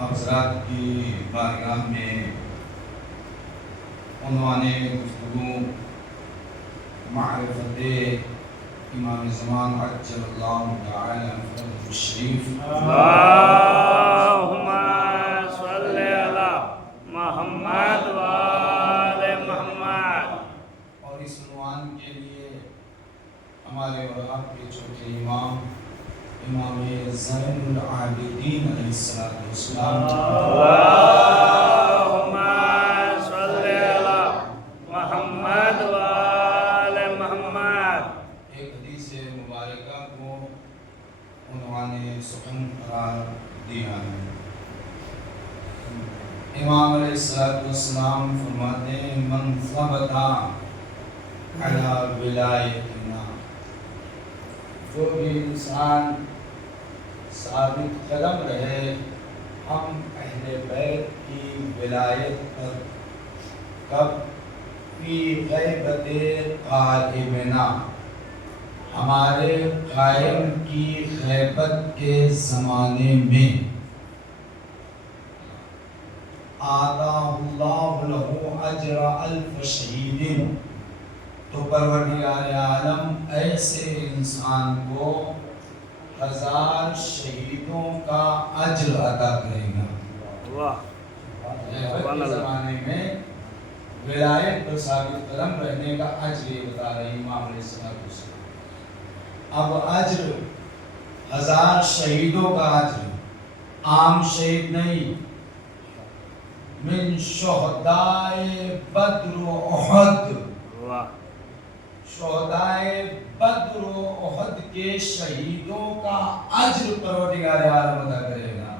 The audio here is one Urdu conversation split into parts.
آپ حضرات کی بارگاہ میں عنوان گفتگو معرفت امام زمان عجل اللہ تعالی فرجہ الشریف اللہم صلی علی محمد و آل محمد. اور اس عنوان کے لیے ہمارے اور آپ کے چھوٹے امام زین العابدین علیہ السلام اللہم صلی علی محمد و آل محمد. ایک حدیث مبارکہ کو عنوان سخن قرار دیا ہے. امام علیہ السلام فرماتے ہیں من ثبت علی ولایتنا، جو بھی انسان ثابت قدم رہے ہم اہل بیت کی ولایت پر، کب؟ فی غیبت قائمنا، ہمارے قائم کی غیبت کے زمانے میں، آتاہ اللہ لہ اجر الف شہید، تو پروردگار عالم ایسے انسان کو 1000 شہیدوں کا اجر عطا کرے گا. غیبت کے زمانے میں ولایت پر ثابت قدم رہنے کا اجر یہ بتا رہے امام علیہ السلام. اب اجر 1000 شہیدوں کا اجر، عام شہید نہیں، من شہدائے بدر و احد، شہدائے بدر و احد کے شہیدوں کا اجر پروردگار عالم ادا کرے گا.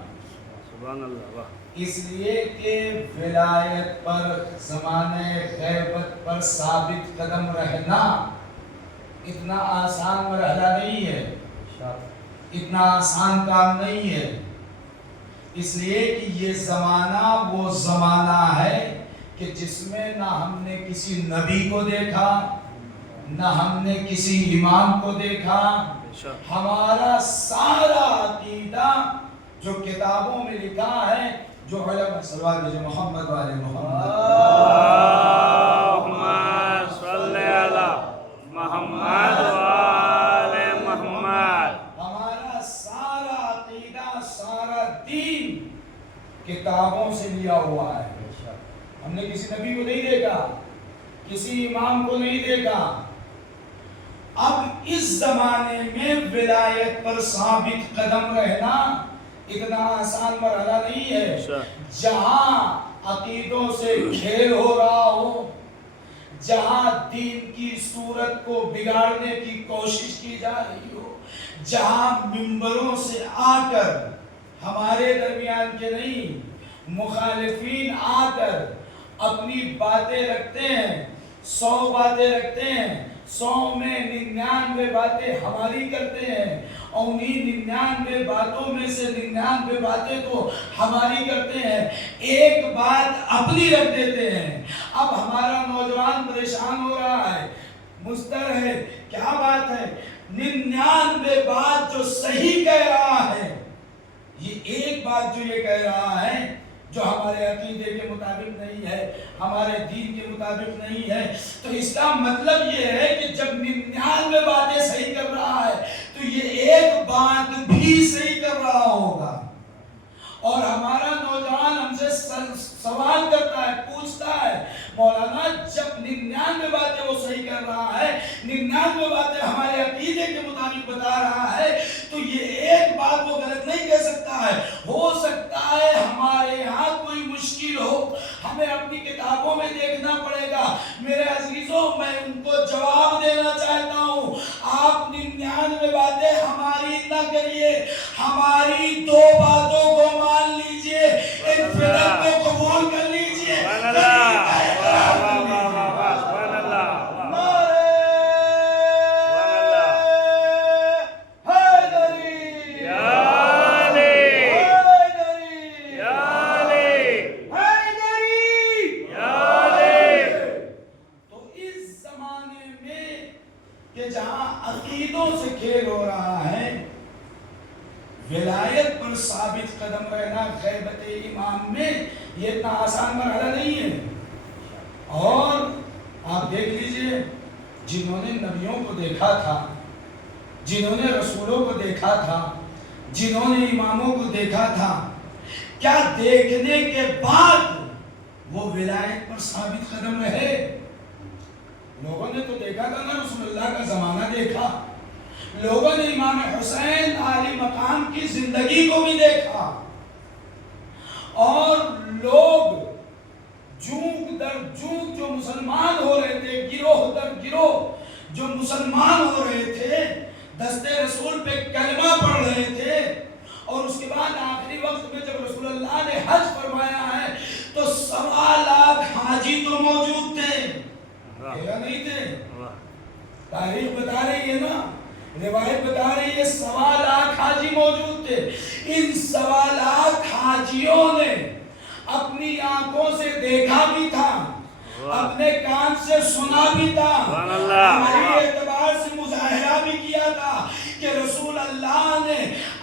سبحان اللہ. اس لیے کہ ولایت پر، زمانے غیبت پر ثابت قدم رہنا اتنا آسان مرحلہ نہیں ہے، اتنا آسان کام نہیں ہے. اس لیے کہ یہ زمانہ وہ زمانہ ہے کہ جس میں نہ ہم نے کسی نبی کو دیکھا، نہ ہم نے کسی امام کو دیکھا. ہمارا سارا عقیدہ جو کتابوں میں لکھا ہے، جو علماء صلوات جو محمد والے محمد، اللہم صلی علی محمد و آل محمد، ہمارا سارا عقیدہ، سارا دین کتابوں سے لیا ہوا ہے. ہم نے کسی نبی کو نہیں دیکھا، کسی امام کو نہیں دیکھا. اب اس زمانے میں ولایت پر ثابت قدم رہنا اتنا آسان مرحلہ نہیں ہے. جہاں عقیدوں سے کھیل ہو رہا ہو، جہاں دین کی صورت کو بگاڑنے کی کوشش کی جا رہی ہو، جہاں منبروں سے آ کر ہمارے درمیان کے نہیں مخالفین آ کر اپنی باتیں رکھتے ہیں، 100 باتیں رکھتے ہیں، 100 میں 99 باتیں ہماری کرتے ہیں، اور انہیں 99 باتوں میں سے 99 باتیں تو ہماری کرتے ہیں، ایک بات اپنی رکھ دیتے ہیں. اب ہمارا نوجوان پریشان ہو رہا ہے، مضطر ہے. کیا بات ہے؟ 99 بات جو صحیح کہہ رہا ہے، یہ ایک بات جو یہ کہہ رہا ہے جو ہمارے عقیدے کے مطابق نہیں ہے، ہمارے دین کے مطابق نہیں ہے. تو اس کا مطلب یہ ہے کہ جب 99 باتیں صحیح کر رہا ہے تو یہ ایک بات بھی صحیح کر رہا ہوگا. اور ہمارا نوجوان ہم سے سوال کرتا ہے، پوچھتا ہے، مولانا جب 99 باتیں وہ صحیح کر رہا ہے، 99 باتیں ہمارے عقیدے کے مطابق بتا رہا ہے، تو یہ ایک بات وہ غلط نہیں کہہ سکتا ہے. ہو سکتا ہے ہمارے یہاں کوئی مشکل ہو، ہمیں اپنی کتابوں میں دیکھنا پڑے گا. میرے عزیزوں، میں ان کو جواب دینا چاہتا ہوں، آپ 99 باتیں ہماری نہ کریے، ہماری 2 باتوں کو مان لیجئے، ان فدق کو قبول کر لیجئے. ولایت پر ثابت قدم رہنا غیبت امام میں یہ اتنا آسان مرحلہ نہیں ہے. اور آپ دیکھ لیجئے، جنہوں نے نبیوں کو دیکھا تھا، جنہوں نے رسولوں کو دیکھا تھا، جنہوں نے اماموں کو دیکھا تھا، کیا دیکھنے کے بعد وہ ولایت پر ثابت قدم رہے؟ لوگوں نے تو دیکھا تھا نا، رسول اللہ کا زمانہ دیکھا، لوگوں نے امام حسین عالی مقام کی زندگی کو بھی دیکھا، اور لوگ جھوک در جھوک جو مسلمان ہو رہے تھے، گروہ در گروہ جو مسلمان ہو رہے تھے، دستے رسول پہ کلمہ پڑھ رہے تھے. اور اس کے بعد آخری وقت میں جب رسول اللہ نے حج فرمایا ہے تو 1.25 لاکھ حاجی تو موجود تھے، نہیں تھے؟ تاریخ بتا رہی ہے نا، روایت بتا رہی ہے 1.25 لاکھ حاجی موجود تھے. ان 1.25 لاکھ حاجیوں نے اپنی آنکھوں سے دیکھا بھی تھا، اپنے کان سے سنا بھی تھا، ہماری اعتبار سے مظاہرہ بھی کیا تھا کہ رسول اللہ نے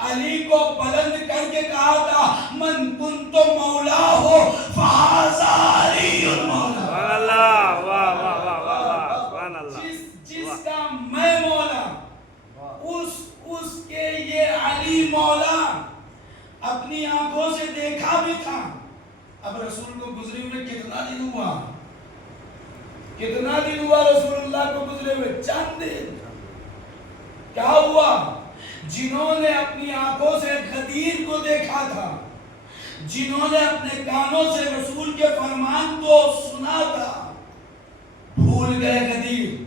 علی کو بلند کر کے کہا تھا، من کنت مولا ہو فہذا علی مولا. جس کا میں مولا، اس کے یہ علی مولا. اپنی آنکھوں سے دیکھا بھی تھا. اب رسول کو گزرے ہوئے کتنا دن ہوا؟ کتنا دن ہوا رسول اللہ کو گزرے ہوئے؟ چند دن. کیا ہوا؟ جنہوں نے اپنی آنکھوں سے غدیر کو دیکھا تھا، جنہوں نے اپنے کانوں سے رسول کے فرمان کو سنا تھا، بھول گئے غدیر.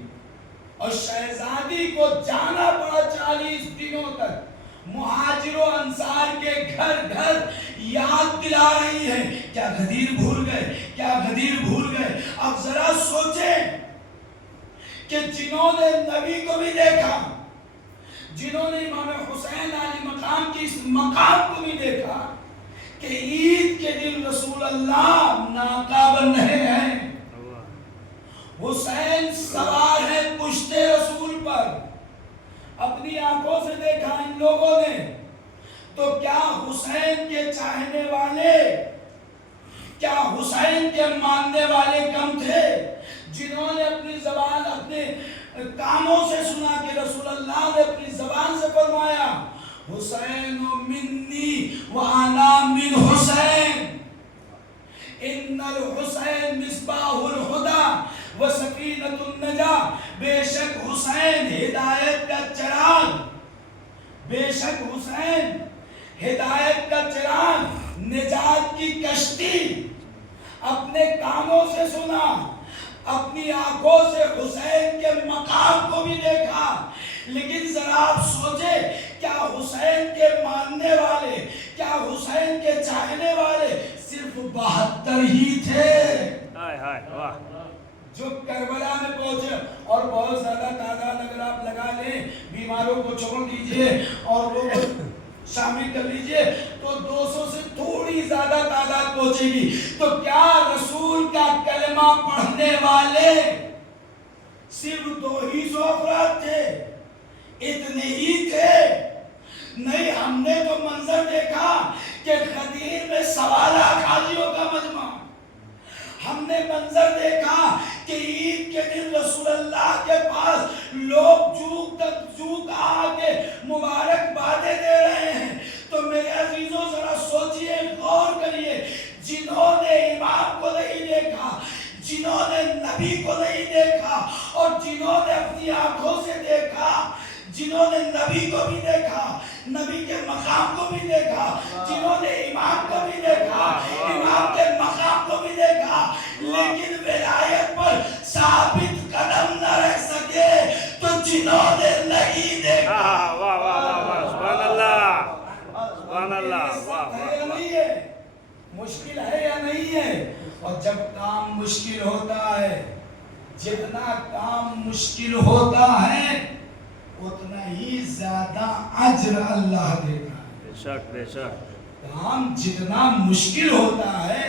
اور شہزادی کو جانا پڑا 40 دنوں تک. مہاجر و انصار کے گھر گھر یاد دلا رہی ہے، کیا غدیر بھول گئے؟ کیا غدیر بھول گئے؟ اب ذرا سوچیں کہ جنہوں نے نبی کو بھی دیکھا، جنہوں نے امام حسین علی مقام کی اس مقام کو بھی دیکھا کہ عید کے دن رسول اللہ ناقہ بن رہے ہیں، حسین سوار ہے پشت رسول پر، اپنی آنکھوں سے دیکھا ان لوگوں نے. تو کیا حسین کے چاہنے والے، کیا حسین کے ماننے والے کم تھے جنہوں نے اپنی زبان، اپنے کانوں سے سنا کہ رسول اللہ نے اپنی زبان سے فرمایا، حسین منی وانا من حسین، ان الحسین مصباح الہدی وسفیر بے شک حسین ہدایت کا چراغ، بے شک حسین ہدایت کا چراغ، نجات کی کشتی، اپنے کانوں سے سنا، اپنی آنکھوں سے حسین کے مقام کو بھی دیکھا، لیکن ذرا آپ سوچے کیا حسین کے ماننے والے، کیا حسین کے چاہنے والے صرف 72 ہی تھے جو کربلا میں پہنچے؟ اور بہت زیادہ تعداد اگر آپ لگا لیں، بیماروں کو چھوڑ دیجئے اور لوگوں شامل کر لیجئے تو 200 سے تھوڑی زیادہ تعداد پہنچے گی۔ تو کیا رسول کا کلمہ پڑھنے والے صرف 200 افراد تھے؟ اتنے ہی تھے؟ نہیں، ہم نے تو منظر دیکھا کہ غدیر میں 1.25 لاکھ حاجیوں کا مجمع، ہم نے منظر دیکھا کہ عید کے دن رسول اللہ کے پاس لوگ جھوک آ کے مبارک باتیں دے رہے ہیں۔ تو میرے عزیزوں ذرا سوچئے، غور کریے، جنہوں نے امام کو نہیں دیکھا، جنہوں نے نبی کو نہیں دیکھا، اور جنہوں نے اپنی آنکھوں سے دیکھا، جنہوں نے نبی کو بھی دیکھا، نبی کے مقام کو بھی دیکھا، جنہوں نے امام کو بھی دیکھا، امام کے مقام کو بھی دیکھا، لیکن ولایت پر ثابت قدم نہ رہ سکے، تو جنہوں نے نہیں دیکھا۔ سبحان اللہ، سبحان اللہ، نہیں ہے، مشکل ہے یا نہیں ہے؟ اور جب کام مشکل ہوتا ہے، جتنا کام مشکل ہوتا ہے اتنا ہی زیادہ اجر اللہ دیتا ہے۔ بے شک بے شک، کام جتنا مشکل ہوتا ہے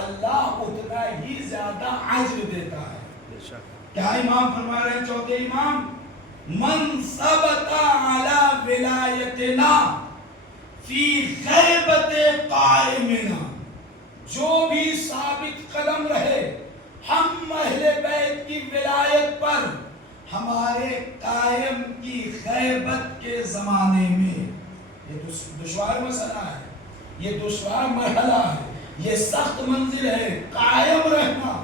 اللہ اتنا ہی زیادہ اجر دیتا ہے۔ بے شک، کیا امام فرما رہے ہیں؟ چوتھے امام، من ثبت علی ولایتنا فی غیبت قائمنا، جو بھی ثابت قدم رہے ہم اہل بیت کی ولایت پر ہمارے قائم کی غیبت کے زمانے میں، یہ دشوار مسئلہ ہے، یہ دشوار مرحلہ ہے، یہ سخت منزل ہے، قائم رہنا،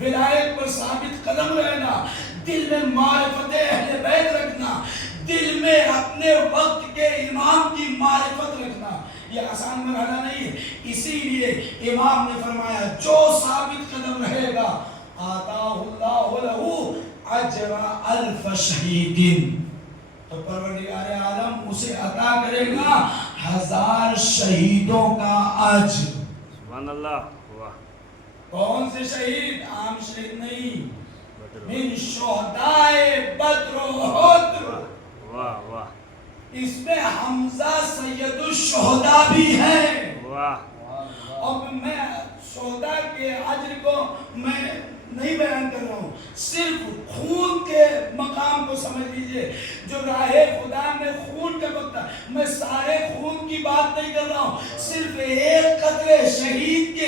ولایت پر ثابت قدم رہنا، دل میں معرفت اہل بیت رکھنا، دل میں اپنے وقت کے امام کی معرفت رکھنا، یہ آسان مرحلہ نہیں ہے۔ اسی لیے امام نے فرمایا جو ثابت قدم رہے گا آتاہ اللہ لہو اجر 1000 شہید، تو پروردگار عالم اسے عطا کرے گا 1000 شہیدوں کا اجر۔ سبحان اللہ، واہ، کون سے شہید؟ عام شہید نہیں، من شہدائے بدر و احد، واہ واہ، اس میں حمزہ سید الشہداء بھی ہے۔ واہ، اور میں شہداء کے اجر کو میں نہیں بیان کر رہا ہوں، صرف خون کے مقام کو سمجھ لیجئے، جو راہ خدا میں خون کا بکتا ہے، میں سارے خون کی بات نہیں کر رہا ہوں، صرف ایک قطرے شہید کے،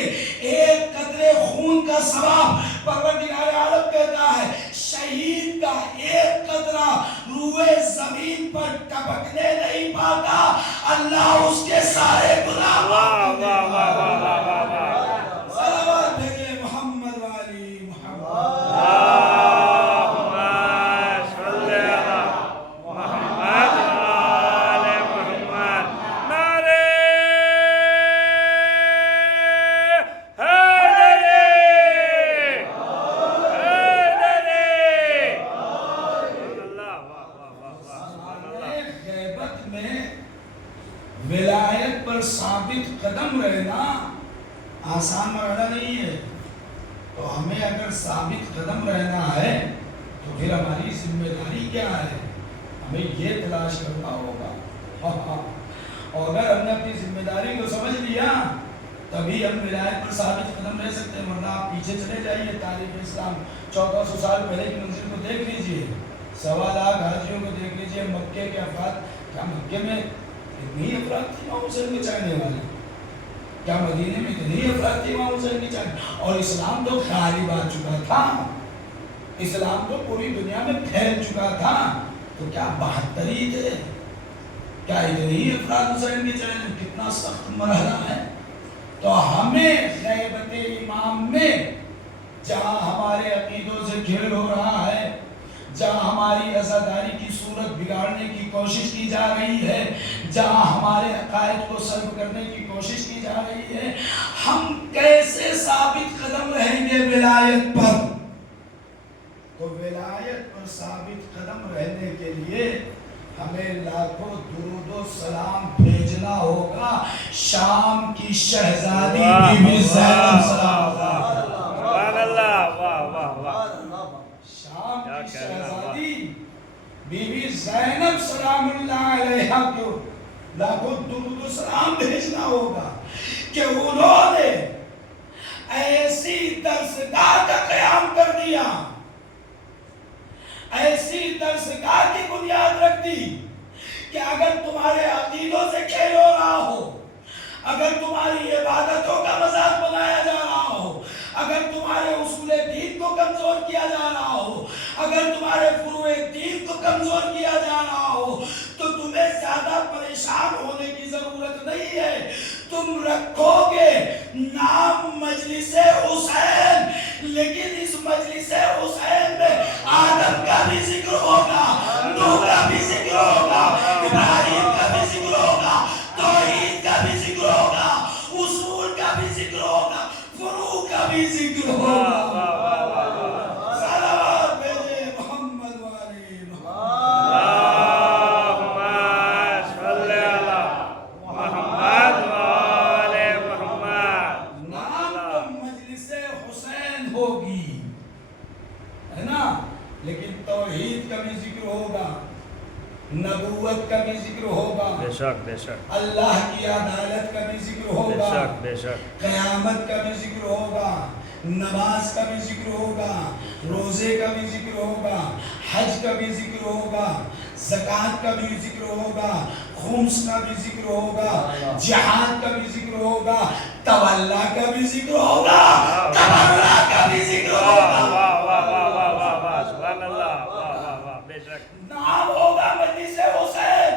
ایک قطرے خون کا ثواب پروردگار عالم کہتا ہے شہید کا ایک قطرہ روئے زمین پر ٹپکنے نہیں پاتا، اللہ اس کے سارے گناہ معاف کر دے گا۔ صلوات بھیجے محمد والی محمد۔ ولایت پر ثابت قدم رہنا آسان مرحلہ نہیں ہے، تو ہمیں اگر ثابت قدم رہنا ہے تو پھر ہماری ذمہ داری کیا ہے؟ ہمیں یہ تلاش کرنا ہوگا، اور اگر ہم نے اپنی ذمہ داری کو سمجھ لیا تبھی ہم ولایت پر ثابت قدم رہ سکتے ہیں، ورنہ آپ پیچھے چلے جائیے تاریخ اسلام 1400 سال پہلے کی منزل کو دیکھ لیجئے، 1.25 لاکھ حاجیوں کو دیکھ لیجئے، مکے کے افراد، کیا مکے میں اتنی افراد تھی امام حسین کے چاہنے والے؟ کیا مدینے میں اتنی افراد تھی امام حسین کے چاہنے؟ اور اسلام تو غالب آ چکا تھا، اسلام تو پوری دنیا میں پھیل چکا تھا، تو کیا 72 ہی تھے؟ کیا اتنی افراد حسین کے چاہنے؟ کتنا سخت مرحلہ ہے۔ تو ہمیں غیبت امام میں جہاں ہمارے عقیدوں سے کھیل ہو رہا ہے، جہاں ہماری عزاداری کی صورت بگاڑنے کی کوشش کی جا رہی ہے، جہاں ہمارے عقائد کو سلب کرنے کی کوشش کی جا رہی ہے، ہم کیسے ثابت قدم رہیں گے ولایت پر؟ تو ولایت پر ثابت قدم رہنے کے لیے ہمیں لاکھوں درود و سلام بھیجنا ہوگا شام کی شہزادی بی بی زینب سلام سبحان اللہ، واہ واہ واہ، شام کی شہزادی بی بی زینب سلام اللہ علیہا کو لاکھوں درود و سلام بھیجنا ہوگا کہ انہوں نے ایسی درسگاہ کا قیام کر دیا، ایسی درسگاہ کی بنیاد رکھ دی کہ اگر تمہارے عقیدوں سے کھیل ہو رہا ہو، اگر تمہاری عبادتوں کا مذاق بنایا جا رہا ہو، اگر تمہارے اصول دین کو کمزور کیا جا رہا ہو، اگر تمہارے فروع دین کو کمزور کیا جا رہا ہو، تو تمہیں زیادہ پریشان ہونے کی ضرورت نہیں ہے۔ تم رکھو گے نام مجلس حسین، لیکن اس مجلس حسین میں آدم کا بھی ذکر ہوگا، نوح کا بھی ذکر ہوگا، ابراہیم کا بھی ذکر ہوگا، توحید کا بھی ذکر ہوگا، اصول کا بھی ذکر ہوگا، فروع کا بھی ذکر ہوگا۔ صلوات بھیجے محمد والی محمد۔ اللہم صلی علی محمد وآل محمد۔ نام تو مجلس حسین ہوگی، ہے نا، لیکن توحید کا بھی ذکر ہوگا، نبوت کا بھی ذکر ہوگا، بے شک بے شک، اللہ کی عدالت کا بھی ذکر بے ہوگا، شک بے شک، قیامت کا بھی ذکر ہوگا، نماز کا بھی ذکر ہوگا، روزے کا بھی ذکر ہوگا، حج کا بھی ذکر ہوگا، زکوٰۃ کا بھی ذکر ہوگا، خمس کا بھی ذکر ہوگا، جہاد کا بھی ذکر ہوگا، تولا کا بھی ذکر ہوگا، تبرع کا بھی ذکر ہوگا۔ واہ واہ واہ واہ واہ واہ، سبحان اللہ، واہ واہ واہ، بے شک، نام ہوگا مجلس حسین،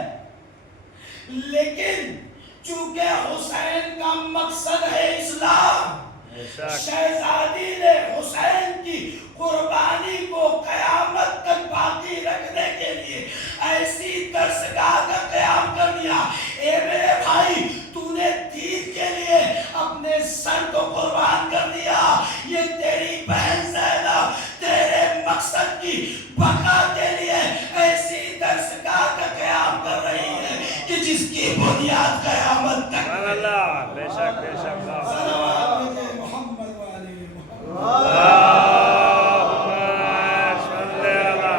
لیکن چونکہ حسین کا مقصد ہے اسلام، بے شک، شہزادی نے حسین کی قربانی کو قیامت تک باقی رکھنے کے لیے ایسی درسگاہ کا قیام کر دیا۔ اے میرے بھائی، تو نے دین کے لیے اپنے سر کو قربان کر دیا، یہ تیری بہن زینب تیرے مقصد کی بقا کے لیے ایسی درسگاہ کا قیام کر رہی ہے کہ جس کی بنیاد قیامت تک سبحان ہے۔ اللہ، بے شک بے شک، واہ واہ، صلوات بھیجے محمد والی محمد۔ اللہم صلی علی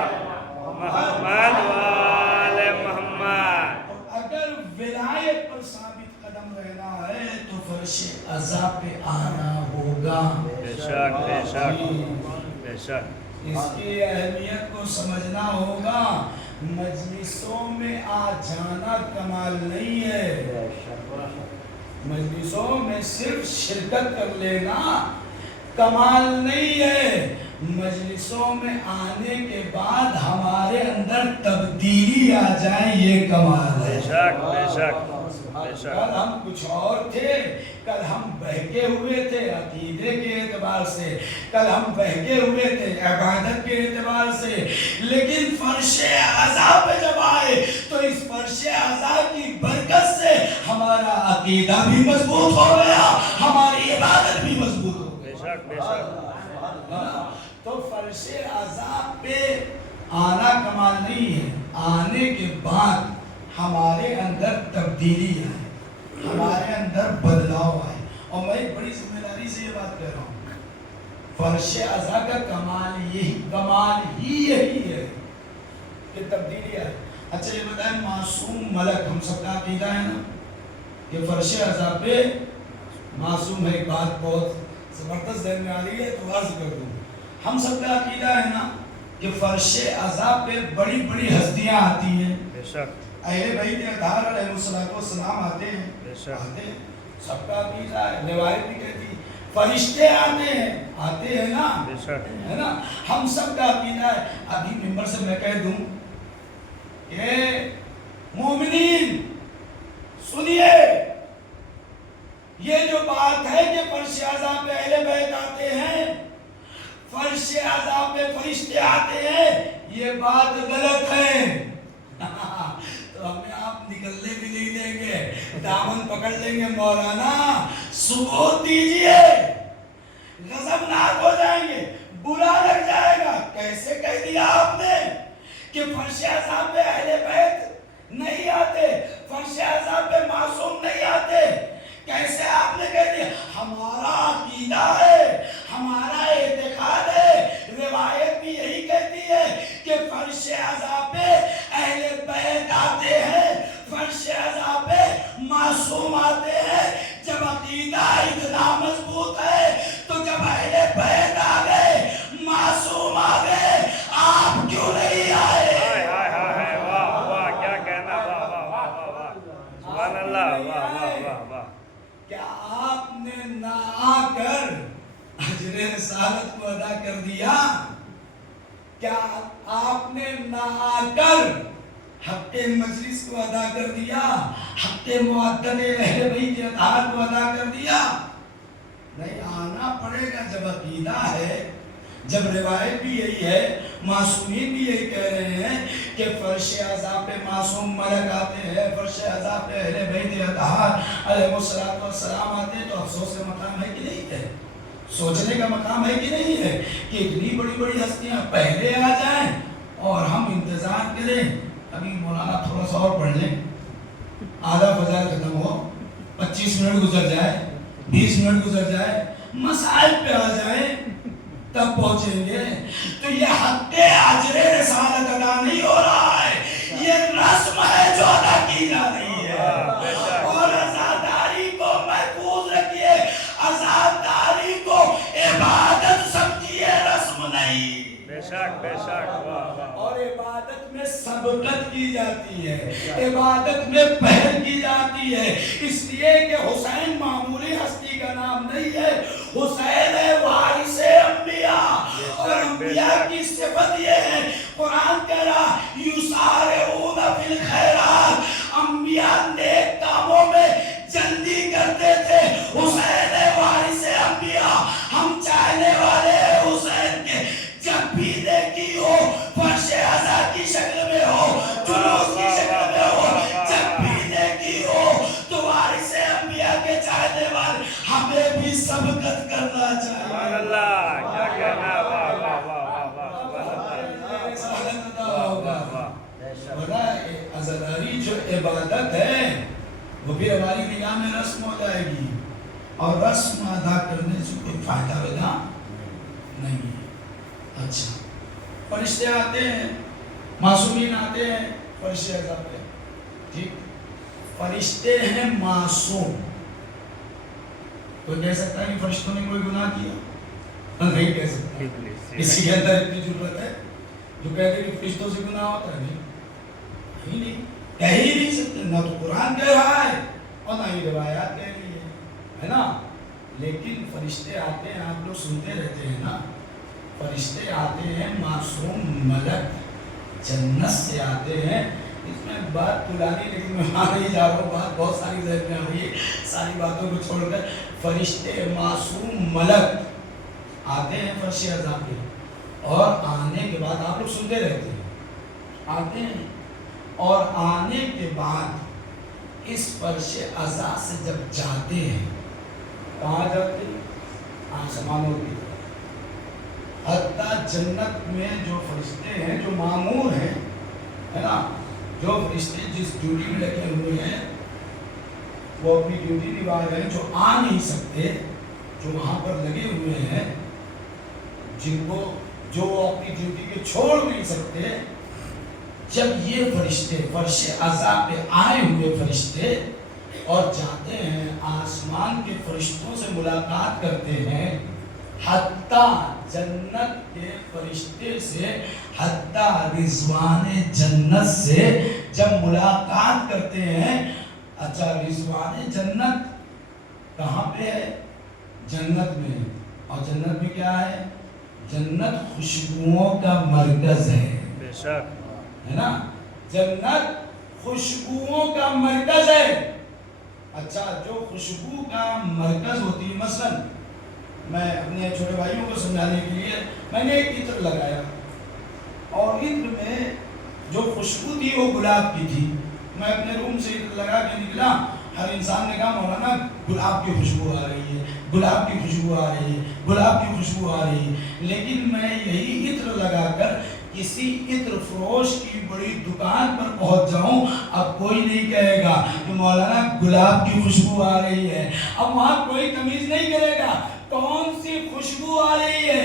محمد وآل محمد۔ اگر ولایت پر ثابت قدم رہنا ہے تو فرش عذاب پہ آنا ہوگا۔ بے شک بے شک بے شک، اس کی اہمیت کو سمجھنا ہوگا۔ مجلسوں میں آ جانا کمال نہیں ہے، مجلسوں میں صرف شرکت کر لینا کمال نہیں ہے، مجلسوں میں آنے کے بعد ہمارے اندر تبدیلی آ جائے یہ کمال ہے۔ بے شک بے شک بے شک، کل ہم کچھ اور تھے، کل ہم بہکے ہوئے تھے عقیدے کے اعتبار سے، کل ہم بہکے ہوئے تھے عبادت کے اعتبار سے، لیکن فرش عذاب پہ جب آئے تو اس فرش عذاب کی برکت سے ہمارا عقیدہ بھی مضبوط ہو گیا، ہماری عبادت بھی مضبوط ہو گئی۔ بے شک بے شک، تو فرش عذاب پہ آنا کمال نہیں ہے، آنے کے بعد ہمارے اندر تبدیلی آئے، ہمارے اندر بدلاؤ آئے۔ اور میں بڑی ذمہ داری سے یہ بات کہہ رہا ہوں، فرش عزا کا کمال ہی یہی ہے کہ تبدیلی آئے۔ اچھا یہ بتائیں، معصوم ملک، ہم سب کا عقیدہ ہے نا کہ فرش عزا پہ معصوم ہے۔ ایک بات بہت زبردست ذہن میں آ رہی ہے تو عرض کر دوں، ہم سب کا عقیدہ ہے نا کہ فرش عزا پہ بڑی بڑی ہستیاں آتی ہیں، بے شک اہل بیت اطہار علیہ السلام آتے ہیں، بے شک، آتے ہیں، سب کا عقیدہ ہے، روایت بھی کہتی فرشتے آتے ہیں نا، بے شک، ہے نا، ہم سب کا عقیدہ ہے۔ ابھی ممبر سے میں کہہ دوں کہ مومنین سنیے، یہ جو بات ہے کہ فرش اعظم پہ اہل بیت آتے ہیں، فرش اعظم پہ فرشتے آتے ہیں، یہ بات غلط ہے تو ہمیں آپ نکلنے بھی نہیں دیں گے، دامن پکڑ لیں گے۔ مولانا ثبوت دیجئے، غضبناک ہو جائیں گے، برا لگ جائے گا۔ کیسے کہہ دیا آپ نے کہ فرش عذاب پہ اہل بیت نہیں آتے، فرش عذاب پہ معصوم نہیں آتے؟ کیسے آپ نے کہہ دیا؟ ہمارا عقیدہ ہے، ہمارا اعتقاد ہے، روایت بھی یہی کہتی ہے کہ فرش عذاب پہ اہل بیت آتے ہیں، فرش عذاب پہ معصوم آتے ہیں۔ جب عقیدہ اتنا مضبوط ہے تو جب اہل بیت آ گئے، معصوم آ گئے، آپ کیوں نہیں آئے؟ ہائے ہائے ہائے، واہ واہ، کیا کہنا، واہ واہ واہ واہ واہ، سبحان اللہ، واہ واہ واہ واہ۔ کیا آپ نے نہ آ کر اجر رسالت کو ادا کر دیا؟ کیا آپ نے نہ آ کر حق مجلس کو ادا کر دیا، حق مؤدد اہل بیت اطہار کو ادا کر دیا؟ نہیں، آنا پڑے گا۔ جب عقیدہ ہے، جب روایت بھی یہی ہے، معصومین بھی یہی کہہ رہے ہیں کہ فرش عذاب پہ معصوم ملک آتے ہیں، فرش عذاب پہ اہل بیت اطہار علیہ السلام آتے ہیں، تو افسوس کا مقام ہے کہ نہیں ہے؟ سوچنے کا مقام ہے کہ نہیں ہے کہ اتنی بڑی بڑی ہستیاں پہلے آ جائیں اور ہم انتظار کریں؟ ابھی مولانا تھوڑا سا اور پڑھ لیں، آدھا فجر ختم ہو، 25 منٹ گزر جائے، 20 منٹ گزر جائے، مسائل پہ آ جائیں، تب پہنچیں گے۔ تو یہ حق اجر رسالت ادا نہیں ہو رہا ہے، یہ رسم ہے جو ادا کی جا رہی ہے۔ اور عزاداری کو محفوظ رکھیے، عزاداری کو عبادت سمجھیے، رسم نہیں۔ بے شک بے شک، واہ واہ۔ اور عبادت میں سبقت کی جاتی ہے، عبادت میں پہل کی جاتی ہے، اس لیے کہ حسین معمولی ہستی کا نام نہیں ہے، حسین ہے وارث انبیاء، اور انبیاء کی صفت یہ ہے، قرآن کہہ رہا یسارعون فی الخیرات، انبیاء نیک کاموں میں جلدی کرتے تھے۔ حسین ہے وارث انبیاء، ہم چاہنے والے ہیں حسین کے، جب بھی دیکھی ہو فرش عزا کی شکل میں ہو، جلوس کی شکل میں ہو، جب بھی دیکھی ہو تو وارث انبیاء کے چاہنے والے، ہمیں بھی سبقت کرنا چاہیے۔ سبحان اللہ، کیا کہنا، واہ واہ واہ واہ واہ، سبحان اللہ، واہ واہ۔ بڑا عزاداری جو عبادت ہے وہ بھی ہماری نگاہ میں رسم ہو جائے گی، اور رسم ادا کرنے سے کوئی فائدہ ہوگا نہیں ہے۔ اچھا، فرشتے آتے ہیں، معصومین آتے ہیں فرشتے عذاب پہ، ٹھیک، فرشتے ہیں معصوم۔ کوئی کہہ سکتا ہے کہ فرشتوں نے کوئی گناہ کیا؟ نہیں کہہ سکتا۔ اسی کے اندر اتنی ضرورت ہے جو کہتے ہیں کہ فرشتوں سے گناہ ہوتا ہے؟ نہیں، کہہ ہی نہیں سکتے، نہ تو قرآن کہہ رہا ہے اور نہ ہی روایات کہہ رہی ہے نا۔ لیکن فرشتے آتے ہیں، آپ لوگ سنتے رہتے ہیں نا، فرشتے آتے ہیں معصوم ملک، جنت سے آتے ہیں۔ اس میں بات پرانی، لیکن میں وہاں نہیں جا رہا ہوں، بات بہت ساری ذہن میں آ رہی ہے، ساری باتوں کو چھوڑ کر فرشتے معصوم ملک آتے ہیں فرش عزا پہ، اور آنے کے بعد آپ لوگ سنتے رہتے ہیں، آتے ہیں اور آنے کے بعد اس فرش عزا سے جب جاتے ہیں، کہاں جاتے ہیں؟ آسمانوں کی طرف۔ حتیٰ جنت میں جو فرشتے ہیں، جو مامور ہیں، ہے نا، جو فرشتے جس ڈیوٹی میں لگے ہوئے ہیں وہ اپنی ڈیوٹی نبھا رہے ہیں، جو آ نہیں سکتے، جو وہاں پر لگے ہوئے ہیں، جن کو جو اپنی ڈیوٹی کے چھوڑ نہیں سکتے، جب یہ فرشتے فرش عزا پہ آئے ہوئے فرشتے اور جاتے ہیں، آسمان کے فرشتوں سے ملاقات کرتے ہیں، حتیٰ جنت کے فرشتے سے، حتیٰ رضوان جنت سے جب ملاقات کرتے ہیں۔ اچھا، رضوان جنت کہاں پہ ہے؟ جنت میں، اور جنت میں کیا ہے؟ جنت خوشبوؤں کا مرکز ہے، بے شک، ہے نا، جنت خوشبوؤں کا مرکز ہے۔ اچھا، جو خوشبو کا مرکز ہوتی ہے، مثلا میں اپنے چھوٹے بھائیوں کو سمجھانے کے لیے میں نے ایک عطر لگایا، اور عطر میں جو خوشبو تھی وہ گلاب کی تھی. میں اپنے روم سے عطر لگا کے نکلا, ہر انسان نے کہا مولانا گلاب کی خوشبو آ رہی ہے, گلاب کی خوشبو آ رہی ہے, گلاب کی خوشبو آ رہی ہے. لیکن میں یہی عطر لگا کر کسی عطر فروش کی بڑی دکان پر پہنچ جاؤں, اب کوئی نہیں کہے گا کہ مولانا گلاب کی خوشبو آ رہی ہے. اب وہاں کوئی تمیز نہیں کرے گا کون سی خوشبو آ رہی ہے.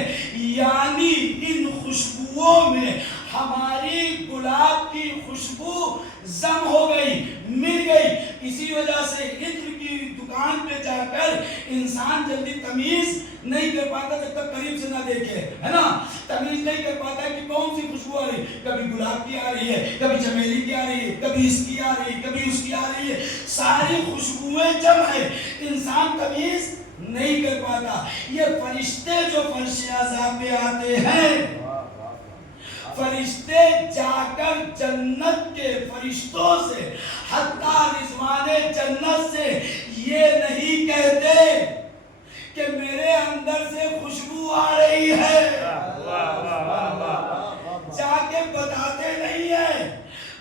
یعنی ان خوشبوؤں میں ہماری گلاب کی خوشبو ضم ہو گئی, مل گئی. اسی وجہ سے عطر کی دکان پہ جا کر انسان جلدی تمیز نہیں کر پاتا جب تک قریب سے نہ دیکھے, ہے نا. تمیز نہیں کر پاتا کہ کون سی خوشبو آ رہی ہے. کبھی گلاب کی آ رہی ہے, کبھی چمیلی کی آ رہی ہے, کبھی اس کی آ رہی ہے, کبھی اس کی آ رہی ہے. ساری خوشبوئیں جمع ہے, انسان تمیز نہیں کر پاتا. یہ فرشتے جو فرش اعضاء پہ آتے ہیں, فرشتے جا کر جنت کے فرشتوں سے, حتیٰ رضوان جنت سے یہ نہیں کہتے کہ میرے اندر سے خوشبو آ رہی ہے, جا کے بتاتے نہیں ہیں,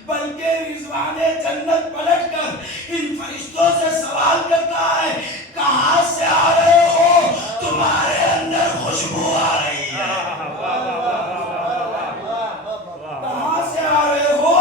بلکہ رضوان جنت پلٹ کر ان فرشتوں سے سوال کرتا ہے کہاں سے آ رہے ہو, تمہارے اندر خوشبو آ رہی ہے. کہاں سے آ رہے ہو,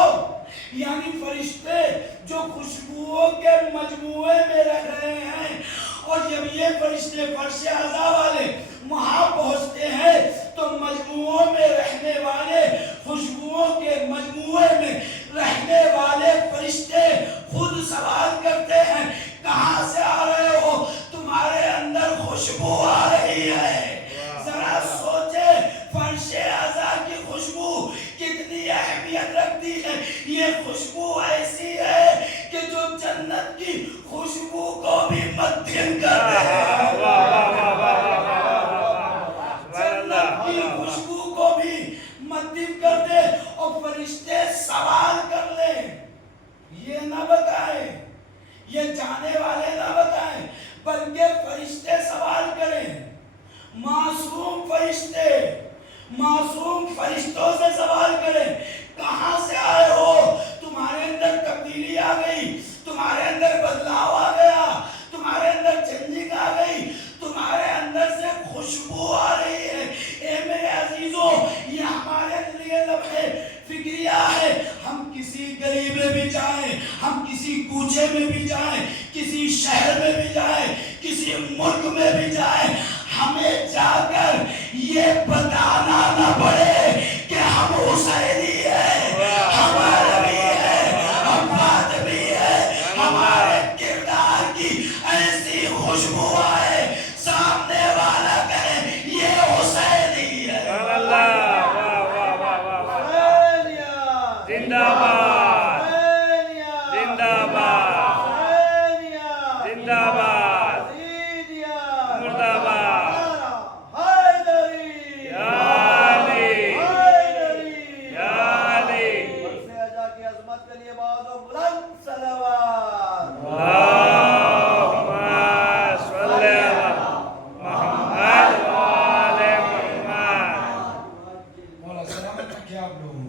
یعنی فرشتے جو خوشبوؤں کے مجموعے میں رہ رہے ہیں. اور جب یہ فرشتے فرش اعضاء والے وہاں پہنچتے ہیں تو مجموعوں میں رہنے والے, خوشبوؤں کے مجموعے میں رہنے والے فرشتے خود سوال کرتے ہیں کہاں سے آ رہے ہو, تمہارے اندر خوشبو آ رہی ہے. ذرا سوچے فرش اعضاء کی خوشبو کتنی اہمیت رکھتی ہے. یہ خوشبو ایسی ہے کہ جو جنت کی خوشبو کو بھی مدھم کر دے, جنت کی خوشبو کو بھی مدھم کر دے. اور فرشتے سوال کر لیں, یہ نہ بتائیں, یہ جانے والے نہ بتائیں, بلکہ فرشتے سوال کریں. معصوم فرشتے معصوم فرشتوں سے سوال کریں کہاں سے آئے ہو, تمہارے اندر تبدیلی آ گئی, تمہارے اندر بدلاؤ آ گیا, تمہارے اندر چینجنگ آ گئی, تمہارے اندر سے خوشبو آ رہی ہے. اے میرے عزیزوں, یہ ہمارے لیے لمحے فکریہ ہے. ہم کسی گلی میں بھی جائیں, ہم کسی کوچے میں بھی جائیں, کسی شہر میں بھی جائیں, کسی ملک میں بھی جائیں, ہمیں جا کر یہ بتانا نہ پڑے کہ ہم حسینی ہیں, ہم عربی ہیں, ہم فاطمی ہیں. ہمارے کردار کی ایسی خوشبو آئے, سامنے والا کہے یہ حسینی ہے. زندہ باد, زندہ باد, زندہ باد, مرد آباد. یا علی, یا علی. اللہم صلی علی محمد و آل محمد. مولا سلامت رکھے آپ لوگوں.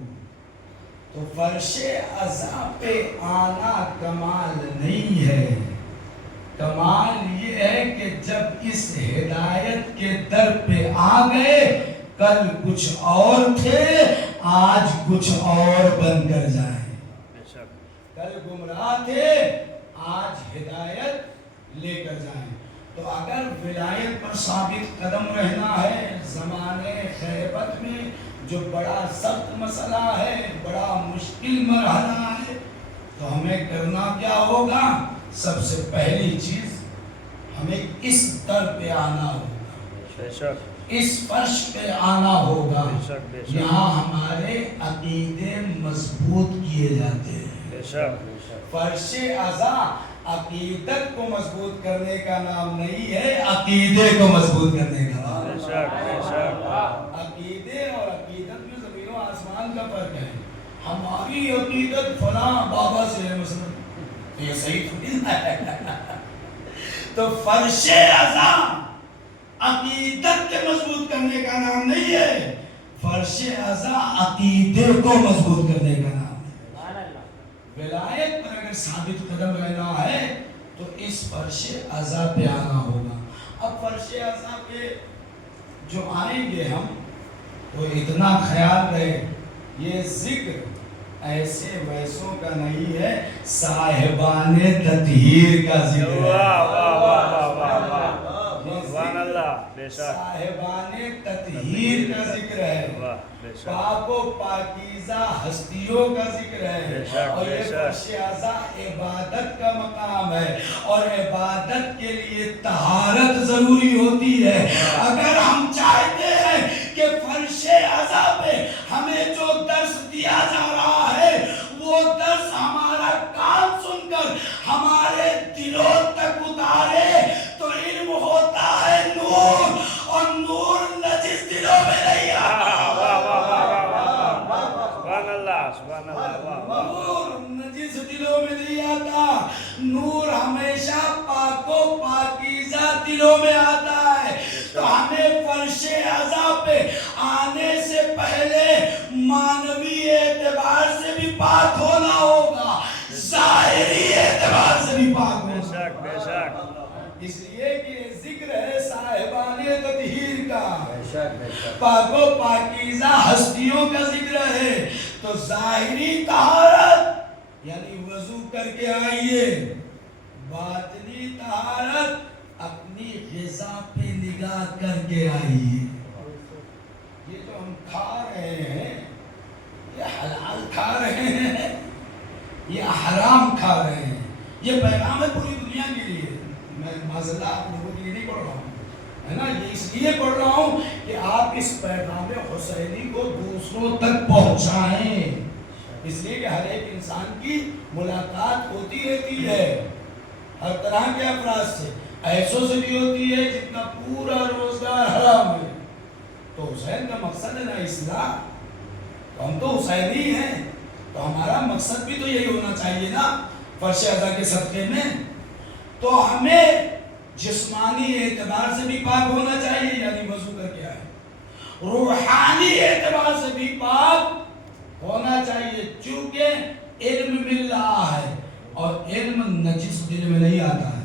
تو فرش اعضاء پہ آنا کمال نہیں ہے, کمال یہ ہے کہ جب اس ہدایت کے در پہ آ گئے, کل کچھ اور تھے, آج کچھ اور بن کر جائیں. کل گمراہ تھے, آج ہدایت لے کر جائیں. تو اگر ولایت پر ثابت قدم رہنا ہے زمانے خیبت میں, جو بڑا سخت مسئلہ ہے, بڑا مشکل مرحلہ ہے, تو ہمیں کرنا کیا ہوگا؟ سب سے پہلی چیز ہمیں اس در پہ آنا ہوگا, اس فرش پہ آنا ہوگا. یہاں ہمارے عقیدے مضبوط کیے جاتے ہیں. فرش اعضاء عقیدت کو مضبوط کرنے کا نام نہیں ہے, عقیدے کو مضبوط کرنے کا نام ہے. عقیدے اور عقیدت میں زمین و آسمان کا فرق ہے. ہماری عقیدت فلاں بابا سے ہے مثلا, یہ صحیح تھوڑی ہے. تو فرش اعضاء عقیدت کے مضبوط کرنے کا نام نہیں ہے, فرش ازا عقیدے کو مضبوط کرنے کا نام ہے. ولایت پر اگر ثابت قدم رہنا ہے تو اس فرش ازا پہ آنا ہوگا. اب فرش ازا پہ جو آئیں گے ہم تو اتنا خیال رہے یہ ذکر ایسے ویسوں کا نہیں ہے, صاحبان تطہیر کا ذکر ہے. واہ واہ واہ واہ واہ واہ, سبحان اللہ, بے شک, صاحبان تطہیر کا ذکر ہے, واہ, بے شک, پاک و پاکیزہ ہستیوں کا ذکر ہے, بے شک, اور بے یہ شک. فرش ازا عبادت کا مقام ہے, اور عبادت کے لیے طہارت ضروری ہوتی ہے. اگر ہم چاہتے ہیں کہ فرش ازا پہ ہمیں جو درس دیا جا رہا ہے وہ درس ہمارا کان سن کر ہمارے دلوں تک اتارے تو علم ہوتا ہے نور, اور نور نجس دلوں میں نہیں آتا. واہ واہ واہ واہ واہ, سبحان اللہ, سبحان اللہ, واہ واہ, نور نجس دلوں میں نہیں آتا, نور ہمیشہ پاک و پاکیزہ دلوں میں آتا ہے. تو ہمیں فرش ازا پہ آنے سے پہلے مانوی اعتبار سے بھی پاک ہونا ہوگا, ظاہری اعتبار سے بھی پاک بے ہونا ہوگا. شک, بے شک, اس لیے کہ یہ ذکر ہے صاحبان تطہیر کا, پاک و پاکیزہ ہستیوں کا ذکر ہے. تو ظاہری طہارت یعنی وضو کر کے آئیے, باطنی طہارت اپنی غذا پہ نگاہ کر کے آئیے. یہ جو ہم کھا رہے ہیں یہ حلال کھا رہے ہیں یہ حرام کھا رہے ہیں, یہ پیغام ہے پوری دنیا کے لیے. میں معذرت آپ لوگوں کے لیے نہیں پڑھ رہا ہوں, ہے نا, یہ اس لیے پڑھ رہا ہوں کہ آپ اس پیغام حسینی کو دوسروں تک پہنچائیں. اس لیے کہ ہر ایک انسان کی ملاقات ہوتی رہتی ہے ہر طرح کے افراد سے, ایسوں سے بھی ہوتی ہے جن کا پورا روزگار حرام ہے. تو حسین کا مقصد ہے نا اصلاح, تو ہم تو حسینی ہیں, تو ہمارا مقصد بھی تو یہی ہونا چاہیے نا فرش ازا کے صدقے میں. تو ہمیں جسمانی اعتبار سے بھی پاک ہونا چاہیے یعنی وضو کر کے آئے, روحانی اعتبار سے بھی پاک ہونا چاہیے چونکہ علم مل رہا ہے اور علم نجس دل میں نہیں آتا ہے.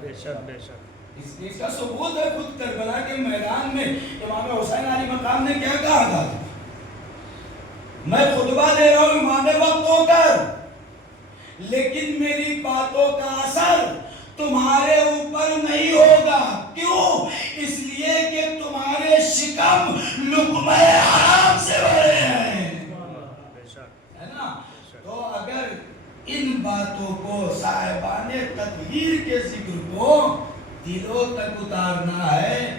بے شک, بے شک, اس کا ثبوت ہے خود کربلا کے میدان میں امام حسین علی مقام نے کیا کہا تھا, میں خطبہ دے رہا ہوں امام وقت ہو کر, لیکن میری باتوں کا اثر تمہارے اوپر نہیں ہوگا. کیوں؟ اس لیے کہ تمہارے شکم لقمہ حرام سے بھرے ہیں, ہے نا. تو اگر ان باتوں کو صاحبان تطہیر کے ذکر کو دلوں تک اتارنا ہے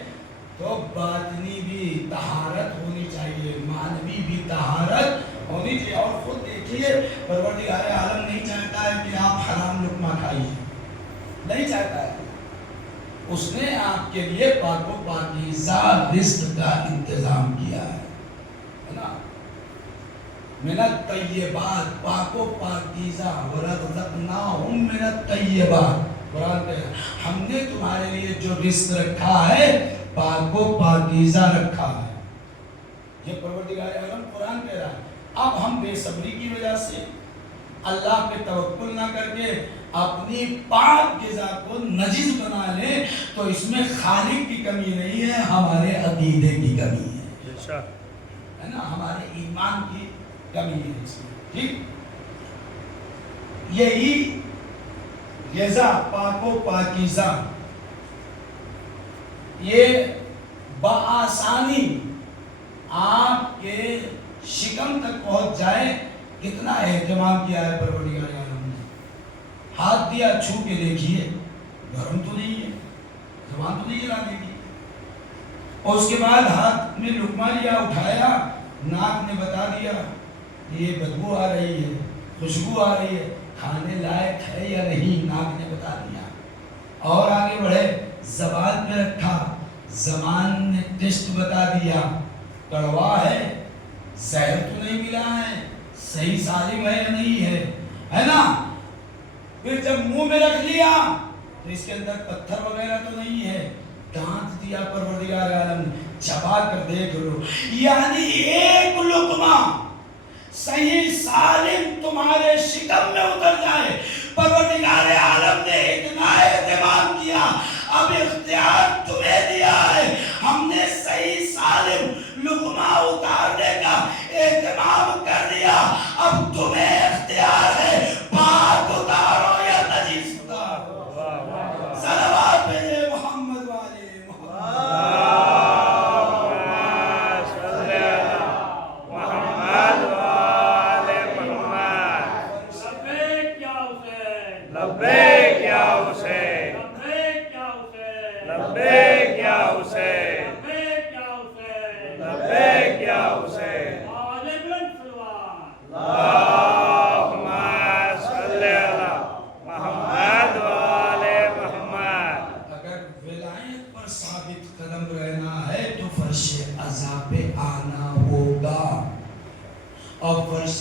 تو باطنی بھی طہارت ہونی چاہیے, معنوی بھی طہارت ہونی چاہیے. اور خود دیکھیے پروردگار عالم نہیں چاہتا ہے کہ آپ حرام لقمہ کھائیے, نہیں چاہتا ہے. اس نے آپ کے لیے پاک و پاکیزہ رزق کا انتظام کیا ہے نا. من الطیبات, پاک و پاکیزہ, ورزقناہم من الطیبات, قرآن کہہ رہا ہے ہم نے تمہارے لیے جو رزق رکھا ہے پاک و پاکیزہ رکھا ہے. یہ پروردگار عالم قرآن کہہ رہا ہے. اب ہم بے صبری کی وجہ سے اللہ پہ توکل نہ کر کے اپنی پاک غذا کو نجس بنا لیں تو اس میں خالق کی کمی نہیں ہے, ہمارے عقیدے کی کمی ہے نا, ہمارے ایمان کی کمی ہے اس میں. ٹھیک, یہی غذا پاک و پاکیزہ یہ بآسانی آپ کے شکم تک پہنچ جائے. کتنا اہتمام کیا ہے پروردگار عالم نے, ہاتھ دیا چھو کے دیکھیے, گرم تو نہیں ہے, زبان تو نہیں جلا دے گی. اور اس کے بعد ہاتھ میں لقمہ لیا, اٹھایا, ناک نے بتا دیا یہ بدبو آ رہی ہے, خوشبو آ رہی ہے, کھانے لائق ہے یا نہیں, ناک نے بتا دیا. اور آگے بڑھے, زبان پہ رکھا, زبان نے ٹیسٹ بتا دیا, کڑوا ہے, زہر تو نہیں ملا ہے, صحیح سالم ہے یا نہیں ہے, ہے نا. پھر جب منہ میں رکھ لیا تو اس کے اندر پتھر وغیرہ تو نہیں ہے, دانت دیا پروردگار عالم نے، چبا کر دیکھ لو، یعنی ایک لقمہ صحیح سالم تمہارے شکم میں اتر جائے. پروردگار عالم نے اتنا اہتمام کیا، اب اختیار تمہیں دیا ہے. ہم نے صحیح سالم لقمہ اتارنے کا اہتمام کر دیا، اب تمہیں اختیار ہے، پاک اتارو یا نجیس اتارو. صلوات بھیجے محمد والے محمد.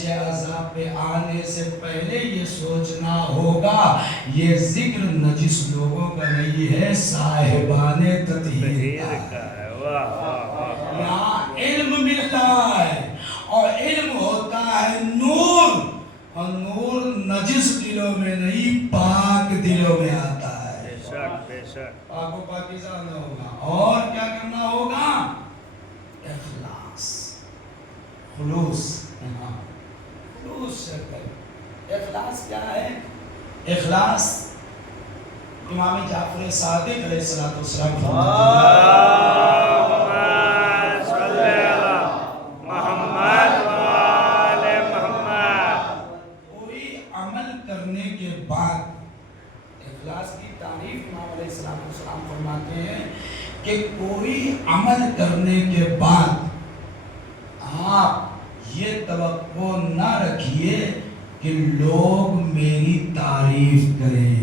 عذاب پہ آنے سے پہلے یہ سوچنا ہوگا یہ ذکر نجس لوگوں کا نہیں ہے، صاحبان تطہیر کا ہے. یہاں علم ملتا ہے اور علم ہوتا ہے نور، اور نور نجس دلوں میں نہیں پاک دلوں میں آتا ہے. پاک و پاکیزہ ہونا ہوگا. اور کیا کرنا ہوگا؟ اخلاص، خلوص. اخلاص کیا ہے؟ اخلاص امام جعفر صادق علیہ السلام کوئی عمل کرنے کے بعد، اخلاص کی تعریف امام علیہ السلام فرماتے ہیں کہ کوئی عمل کرنے کے بعد آپ یہ توقع نہ رکھیے کہ لوگ میری تعریف کریں.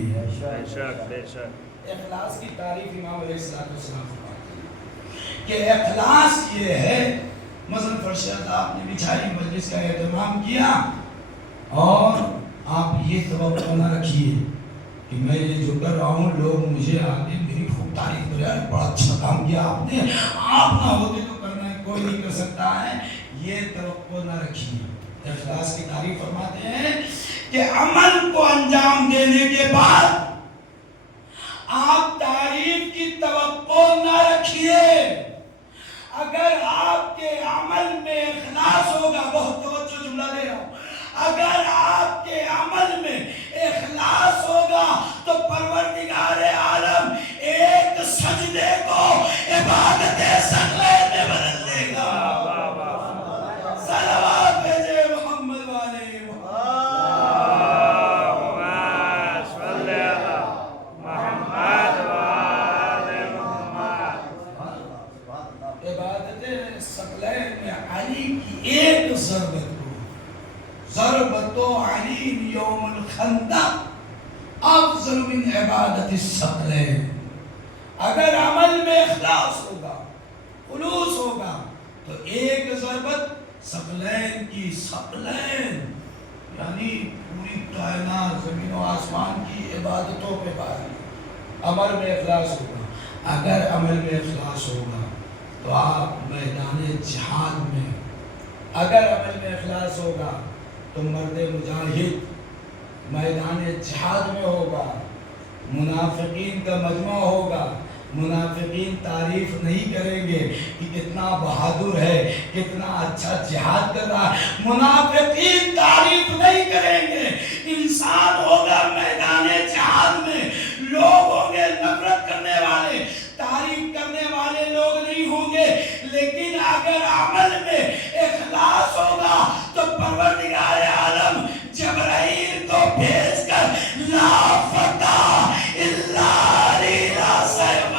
اخلاص کی تعریف امام علیہ السلام فرماتے ہیں کہ اخلاص یہ ہے، مثلا فرش آپ نے بچھائی مجلس کا اہتمام کیا اور آپ یہ توقع نہ رکھیے کہ میں یہ جو کر رہا ہوں لوگ مجھے آگے میری خوب تعریف کریں، بڑا اچھا کام کیا آپ نے، آپ نہ ہوتے تو کرنا کوئی نہیں کر سکتا ہے، یہ توقع نہ رکھیے. اخلاص کی تعریف فرماتے ہیں کہ عمل کو انجام دینے کے بعد آپ تعریف کی توقع نہ رکھیے. اگر آپ کے عمل میں اخلاص ہوگا، بہت توجہ جملہ دے رہا ہوں، اگر آپ کے عمل میں اخلاص ہوگا تو پروردگار عالم ایک سجدے کو عبادت ثقلین میں بدل دے گا. صلوات بھیجے محمد والے عبادت ثقلین میں علی کی ایک ضربت کو، ضربت علی یوم الخندق افضل من عبادت الثقلین. اگر عمل میں اخلاص ہوگا، خلوص ہوگا تو ایک ضربت ثقلین کی، ثقلین یعنی پوری کائنات زمین و آسمان کی عبادتوں پہ بھاری. عمل میں اخلاص ہوگا. اگر عمل میں اخلاص ہوگا تو آپ میدان جہاد میں، اگر عمل میں اخلاص ہوگا تو مرد مجاہد میدان جہاد میں ہوگا. منافقین کا مجمع ہوگا، منافقین تعریف نہیں کریں گے کہ کتنا بہادر ہے، کتنا اچھا جہاد کر رہا ہے. منافقین تعریف نہیں کریں گے. انسان ہوگا میدان جہاد میں، لوگ ہوں گے نفرت کرنے والے، تعریف کرنے والے لوگ نہیں ہوں گے. لیکن اگر عمل میں اخلاص ہوگا تو پروردگار عالم جبرائیل کو بھیج کر لا فتح الا لا سیف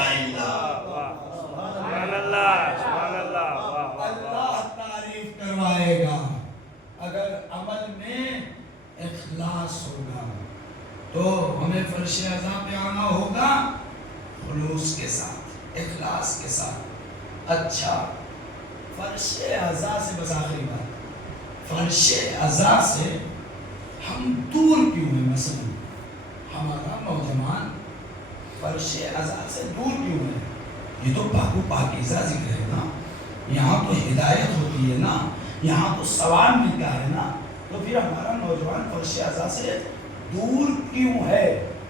اللہ تعریف کروائے گا. اگر عمل میں اخلاص ہوگا تو ہمیں فرش اعضاء پہ آنا ہوگا خلوص کے ساتھ، اخلاص کے ساتھ. اچھا، فرش اعضاء سے بس آخری بات، فرش اعضاء سے ہم دور کیوں ہیں؟ مثلا ہمارا نوجوان فرش اعضاء سے دور کیوں ہے؟ یہ تو پاک و پاکیزہ ذکر ہے نا، یہاں تو ہدایت ہوتی ہے نا، یہاں تو ثواب ملتا ہے نا، تو پھر ہمارا نوجوان فرش اعضاء سے دور کیوں ہے؟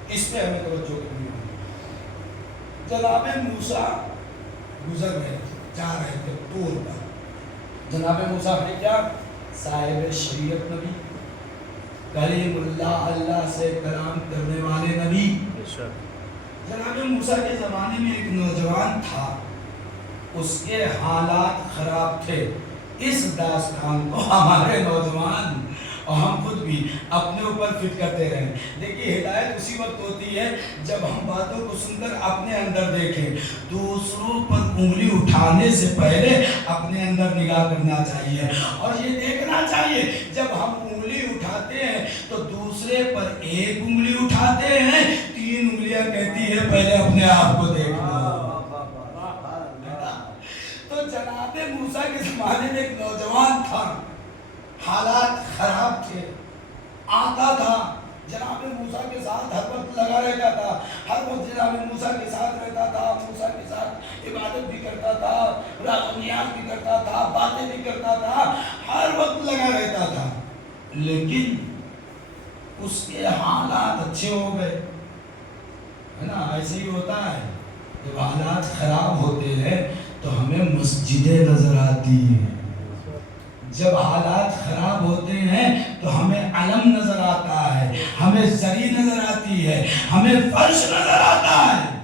اس پہ ہمیں توجہ کرنی ہوگی۔ جناب موسیٰ گزر رہے تھے، جا رہے تھے طور پر۔ جناب موسیٰ نے کیا؟ صاحب شریعت نبی، کلیم اللہ، اللہ سے کلام کرنے والے نبی۔ جناب موسیٰ کے زمانے میں ایک نوجوان تھا، اس کے حالات خراب تھے۔ اس داستان کو ہمارے نوجوان اور ہم خود بھی اپنے اوپر فٹ کرتے رہیں۔ دیکھیے ہدایت اسی وقت ہوتی ہے جب ہم باتوں کو سن کر اپنے اندر دیکھیں۔ دوسروں پر انگلی اٹھانے سے پہلے اپنے اندر نگاہ کرنا چاہیے، اور یہ دیکھنا چاہیے جب ہم انگلی اٹھاتے ہیں تو دوسرے پر ایک انگلی اٹھاتے ہیں، 3 انگلیاں کہتی ہے پہلے اپنے آپ کو دیکھ لو۔ تو جناب موسیٰ کے زمانے میں ایک نوجوان تھا، حالات خراب تھے، آتا تھا جناب موسیٰ کے ساتھ، ہر وقت لگا رہتا تھا، ہر وقت جناب موسیٰ کے ساتھ رہتا تھا، موسیٰ کے ساتھ عبادت بھی کرتا تھا، راز و نیاز بھی کرتا تھا، باتیں بھی کرتا تھا، ہر وقت لگا رہتا تھا، لیکن اس کے حالات اچھے ہو گئے، ہے نا؟ ایسے ہی ہوتا ہے، جب حالات خراب ہوتے ہیں تو ہمیں مسجدیں نظر آتی ہیں، جب حالات خراب ہوتے ہیں تو ہمیں علم نظر آتا ہے، ہمیں زری نظر آتی ہے، ہمیں فرش نظر آتا ہے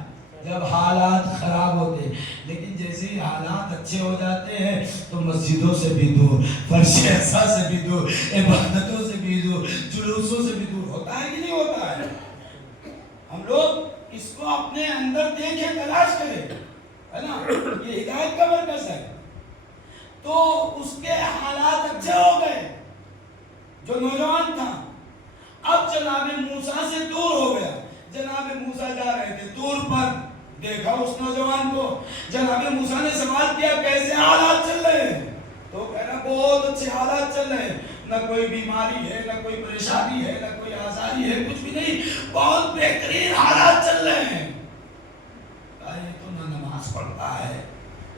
جب حالات خراب ہوتے ہیں۔ لیکن جیسے ہی حالات اچھے ہو جاتے ہیں تو مسجدوں سے بھی دور، فرش اعضاء سے بھی دور، عبادتوں سے بھی دور، جلوسوں سے بھی دور، ہوتا ہے کہ نہیں ہوتا ہے؟ ہم لوگ اس کو اپنے اندر دیکھیں، تلاش کریں، ہے نا؟ یہ ہدایت کا مرکز ہے۔ تو اس کے حالات اچھے ہو گئے، جو نوجوان تھا اب جناب موسیٰ سے دور ہو گیا۔ جناب موسیٰ جا رہے تھے طور پر، دیکھا اس نوجوان کو، جناب موسیٰ نے سوال کیا کیسے حالات چل رہے ہیں؟ تو کہہ رہا بہت اچھے حالات چل رہے ہیں، نہ کوئی بیماری ہے، نہ کوئی پریشانی ہے، نہ کوئی آزاری ہے، کچھ بھی نہیں، بہت بہترین حالات چل رہے ہیں۔ یہ تو نہ نماز پڑھتا ہے،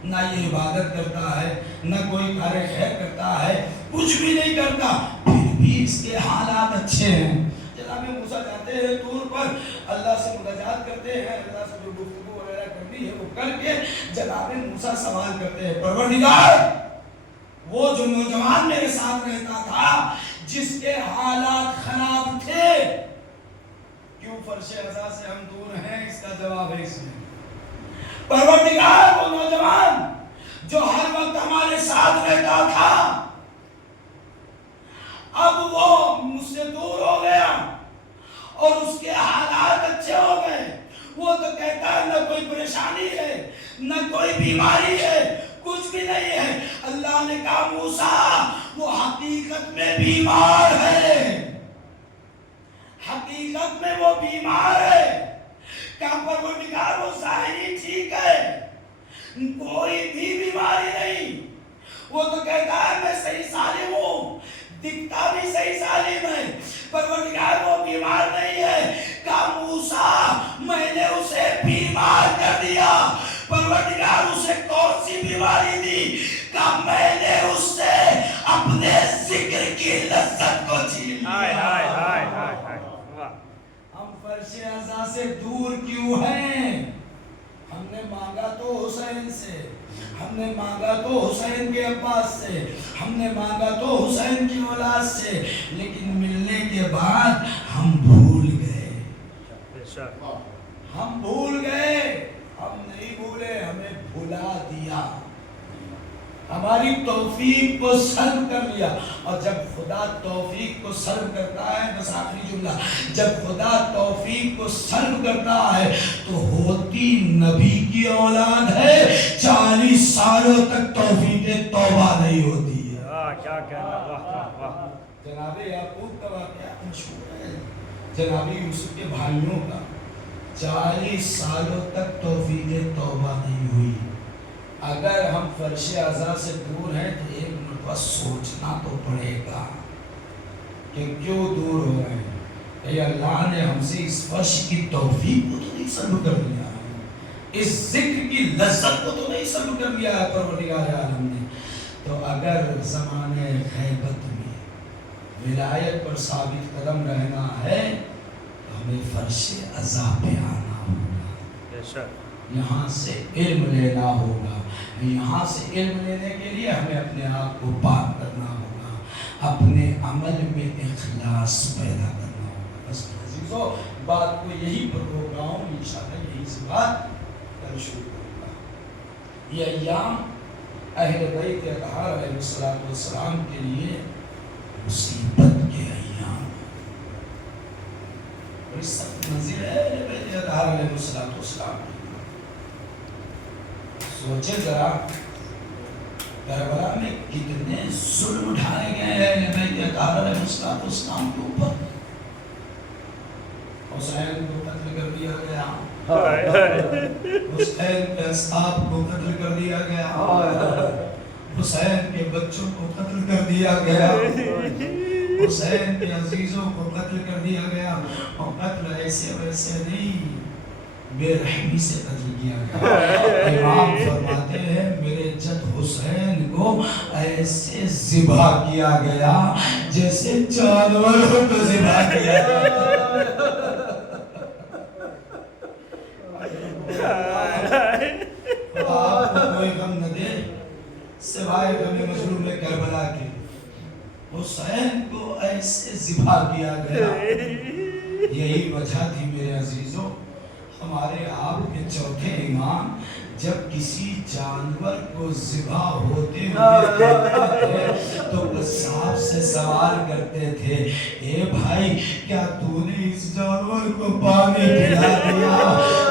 نہ یہ عبادت کرتا ہے، نہ کوئی کار خیر کرتا ہے، کچھ بھی نہیں کرتا، پھر بھی اس کے حالات اچھے ہیں۔ جناب موسیٰ جاتے ہیں طور پر، اللہ سے مناجات کرتے ہیں، اللہ سے جو گفتگو وغیرہ کرنی ہے وہ کر کے جناب موسیٰ سوال کرتے ہیں، پروردگار وہ جو نوجوان میرے ساتھ رہتا تھا جس کے حالات خراب تھے، کیوں فرش اعضاء سے ہم دور ہیں؟ اس کا جواب ہے اس میں، پروردگار وہ نوجوان جو ہر وقت ہمارے ساتھ رہتا تھا اب وہ مجھ سے دور ہو گیا اور اس کے حالات اچھے ہو گئے۔ وہ تو کہتا ہے نہ کوئی پریشانی ہے، نہ کوئی بیماری ہے، کچھ بھی نہیں ہے۔ اللہ نے کہا موسیٰ وہ حقیقت میں بیمار ہے، حقیقت میں وہ بیمار ہے۔ کہا پروردگار وہ ظاہری ٹھیک ہے، کوئی بھی بیماری نہیں، وہ تو کہتا ہے میں صحیح سالم ہوں، دکھتا بھی صحیح سالم ہے۔ پروردگار وہ بیمار نہیں ہے۔ کہا موسیٰ میں نے اسے بیمار کر دیا۔ پروردگار اسے کون سی بیماری دی؟ کہا میں نے اس سے اپنے ذکر کی لذت کو چھین لیا۔ ہم فرش اعضاء سے دور کیوں ہیں؟ ہم نے مانگا تو حسین سے، ہم نے مانگا تو حسین کے عباس سے، ہم نے مانگا تو حسین کی اولاد سے، لیکن ملنے کے بعد ہم بھول گئے، ہم بھول گئے، ہم نہیں بھولے، ہمیں بھلا دیا، ہماری توفیق کو سلب کر لیا۔ اور جب خدا توفیق کو سلب کرتا ہے، بس آخری جملہ، جب خدا توفیق کو سلب کرتا ہے تو ہوتی نبی کی اولاد ہے، 40 سالوں تک توفیق توبہ نہیں ہوتی ہے۔ کیا کہنا، جناب یعقوب کا واقعہ مشہور ہے، جناب یوسف کے بھائیوں کا، 40 سالوں تک توفیق توبہ نہیں ہوئی۔ اگر ہم فرش اعضاء سے دور ہیں تو ایک مرتبہ سوچنا تو پڑے گا کہ کیوں دور ہو رہے ہیں۔ اے اللہ نے ہم سے اس فرش کی توفیق کو تو نہیں سلب کر لیا ہے، اس ذکر کی لذت کو تو نہیں سلب کر لیا ہے پروردگار عالم نے. تو اگر زمانے غیبت میں ولایت پر ثابت قدم رہنا ہے تو ہمیں فرش عزا پہ آنا ہوگا, یہاں سے علم لینا ہوگا. یہاں سے علم لینے کے لیے ہمیں اپنے آپ کو پاک کرنا ہوگا, اپنے عمل میں اخلاص پیدا کرنا ہوگا. بس عزیزو بات کو یہی پر روک رہا ہوں, انشاءاللہ یہی سے بات کل شروع کروں گا. یہ ایام اہل بیت اطہار علیہ السلام کے لیے مصیبت کے ایام, بڑی سخت منزل ہے اہل بیت اطہار علیہ السلام. سوچے ذرا کربلا میں کتنے ظلم اٹھائے گئے ہیں اہل بیت اطہار علیہ السلام کے اوپر. حسین کو قتل کر دیا گیا, حسین کے اصحاب کو قتل کر دیا گیا, حسین کے بچوں کو قتل کر دیا گیا, حسین کے عزیزوں کو قتل کر دیا گیا. اور قتل ایسے ویسے نہیں, بے رحمی سے قتل کیا گیا. امام فرماتے ہیں میرے جد حسین کو ایسے ذبح کیا گیا جیسے جانوروں کو ذبح کیا گیا. آپ کو کوئی غم نہ دے سوائے غم مظلوم کربلا کے. حسین کو ایسے ذبح کیا گیا. یہی وجہ تھی میرے عزیزوں, ہمارے آپ کے چوتھے امام جب کسی جانور کو ذبح ہوتے ہوئے دیکھتے تھے تو قصاب سے سوال کرتے تھے, اے بھائی کیا تو نے اس جانور کو پانی پلا دیا؟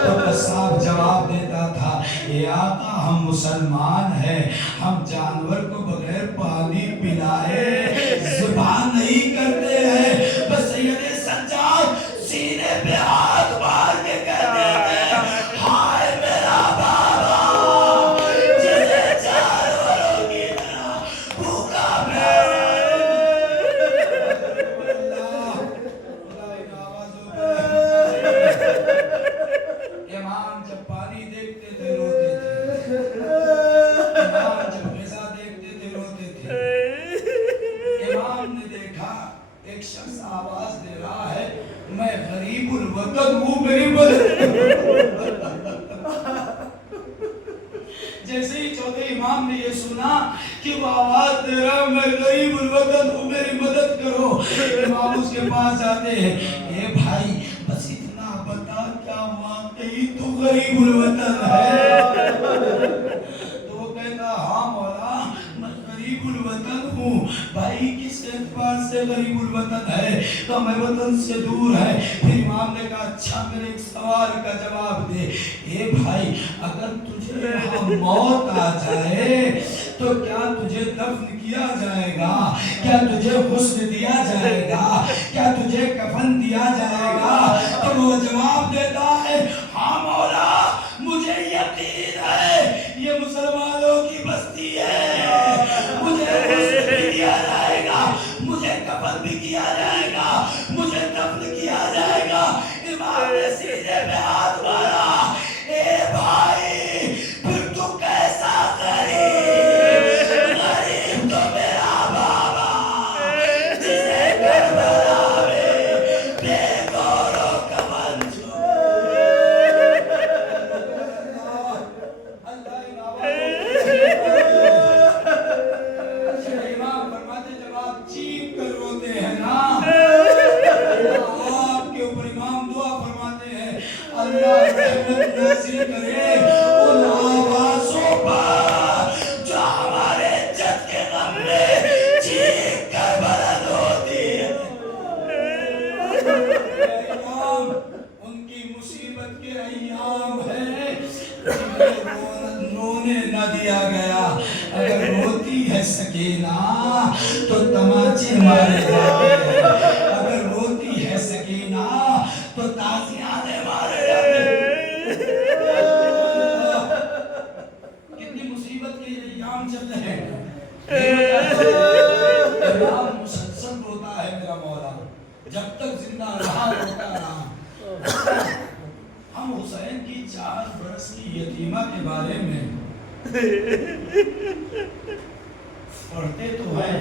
تو قصاب جواب دیتا تھا, اے آقا ہم مسلمان ہیں, ہم جانور کو بغیر پانی پلائے ذبح نہیں کرتے ہیں. بس سید سجاد سینے پہ ہاتھ مار کے کہتے ہیں, ہائے میرا بابا جسے جانوروں کی طرح بھوکا پیاسا. امام جب پانی دیکھتے تھے روتے تھے, امام جب غذا دیکھتے تھے روتے تھے. امام نے دیکھا ایک شخص آواز دے رہا ہے, میں غریب الوطن ہوں, میری مدد. جیسے ہی چوتھے امام نے یہ سنا کہ وہ آواز دے رہا ہے میں غریب الوطن ہوں, میری مدد کرو, امام اس کے پاس جاتے ہیں, اے بھائی بس اتنا بتا کیا واقعی تو غریب الوطن ہے؟ تو وہ کہتا ہاں مولا میں غریب الوطن ہوں. بھائی کس اعتبار سے غریب الوطن ہے؟ تو میں وطن سے دور ہے. پھر امام نے کہا اچھا میرے ایک سوال کا جواب دے, اے بھائی اگر تجھے یہاں موت آ جائے تو کیا تجھے دفن کیا جائے گا؟ کیا تجھے غسل دیا جائے گا؟ کیا تجھے کفن دیا جائے گا؟ تو وہ جواب دیتا ہے ہاں مولا مجھے یقین ہے یہ مسلمانوں کی بستی ہے, مجھے غسل بھی کیا جائے گا, مجھے کفن بھی کیا جائے گا, مجھے دفن کیا جائے گا. امام نے سینے پہ ہاتھ مارا, اے بھائی پھر تو کیسا غریب, غریب تو میرا بابا جسے کربلا میں بے گور و کفن امام فرماتے جب آپ چیخ کر روتے ہیں نا آپ کے اوپر امام دعا فرماتے ہیں اللہ رحمت نازل کرے ان آوازوں پر جو ہمارے جد کے غم میں چیخ کر بلند ہوتی ہے. امام ان کی مصیبت کے ایام ہیں جنہیں رونے نہ دیا گیا. اگر روتی ہے سکینہ تو تماچے مارے جاتے ہیں, اگر روتی ہے سکینہ تو تازیانے مارے جاتے ہیں. کتنی مصیبت کے ایام چل رہے ہیں. امام مسلسل روتا ہے میرا مولا, جب تک زندہ رہا روتا رہا. امام حسین کی 4 برس کی یتیمہ کے بارے میں پڑھتے تو ہیں،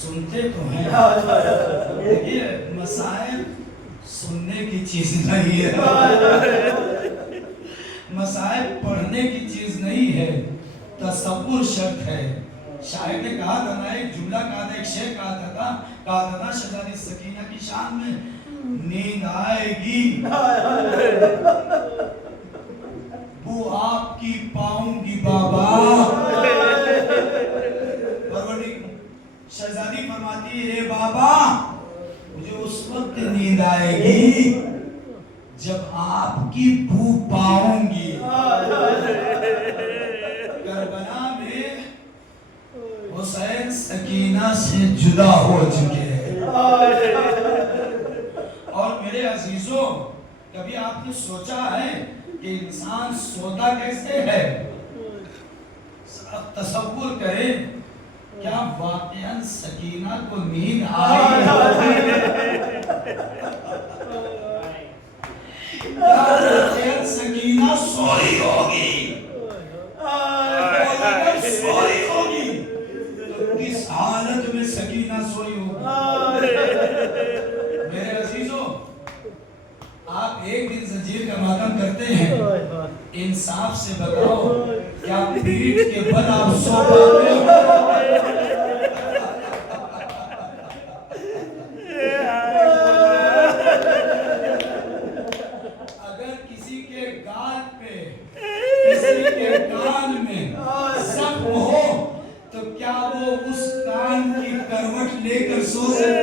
سنتے تو ہیں، یہ مصائب سننے کی چیز نہیں ہے، مصائب پڑھنے کی چیز نہیں ہے، تصور شرط ہے۔ شاعر نے کہا تھا نا، ایک جملہ کہا تھا، ایک شعر کہا تھا نا شہزادی سکینہ کی شان میں، نیند آئے گی وہ آپ کی پاؤں گی بابا۔ شہزادی فرماتی ہے اے بابا مجھے اس وقت نیند آئے گی جب آپ کی بو پاؤں گی۔ کربلا میں حسین سکینہ سے جدا ہو چکے ہیں۔ اور میرے عزیزوں، کبھی آپ نے سوچا ہے کہ انسان سوتا کیسے ہے؟ تصور کریں، کیا واقعاً سکینہ کو نیند آئی؟ کیا واقعاً سکینہ سوئی ہوگی؟ اگر سوئی ہوگی تو کس حالت میں سکینہ سوئی ہوگی؟ میرے عزیزوں، آپ ایک دن زنجیر کا ماتم کرتے ہیں، انصاف سے بتاؤ کیا پیٹ کے بل آپ سو پاتے ہو؟ اگر کسی کے گال پہ، کسی کے کان میں زخم ہو تو کیا وہ اس کان کی کروٹ لے کر سو سکتے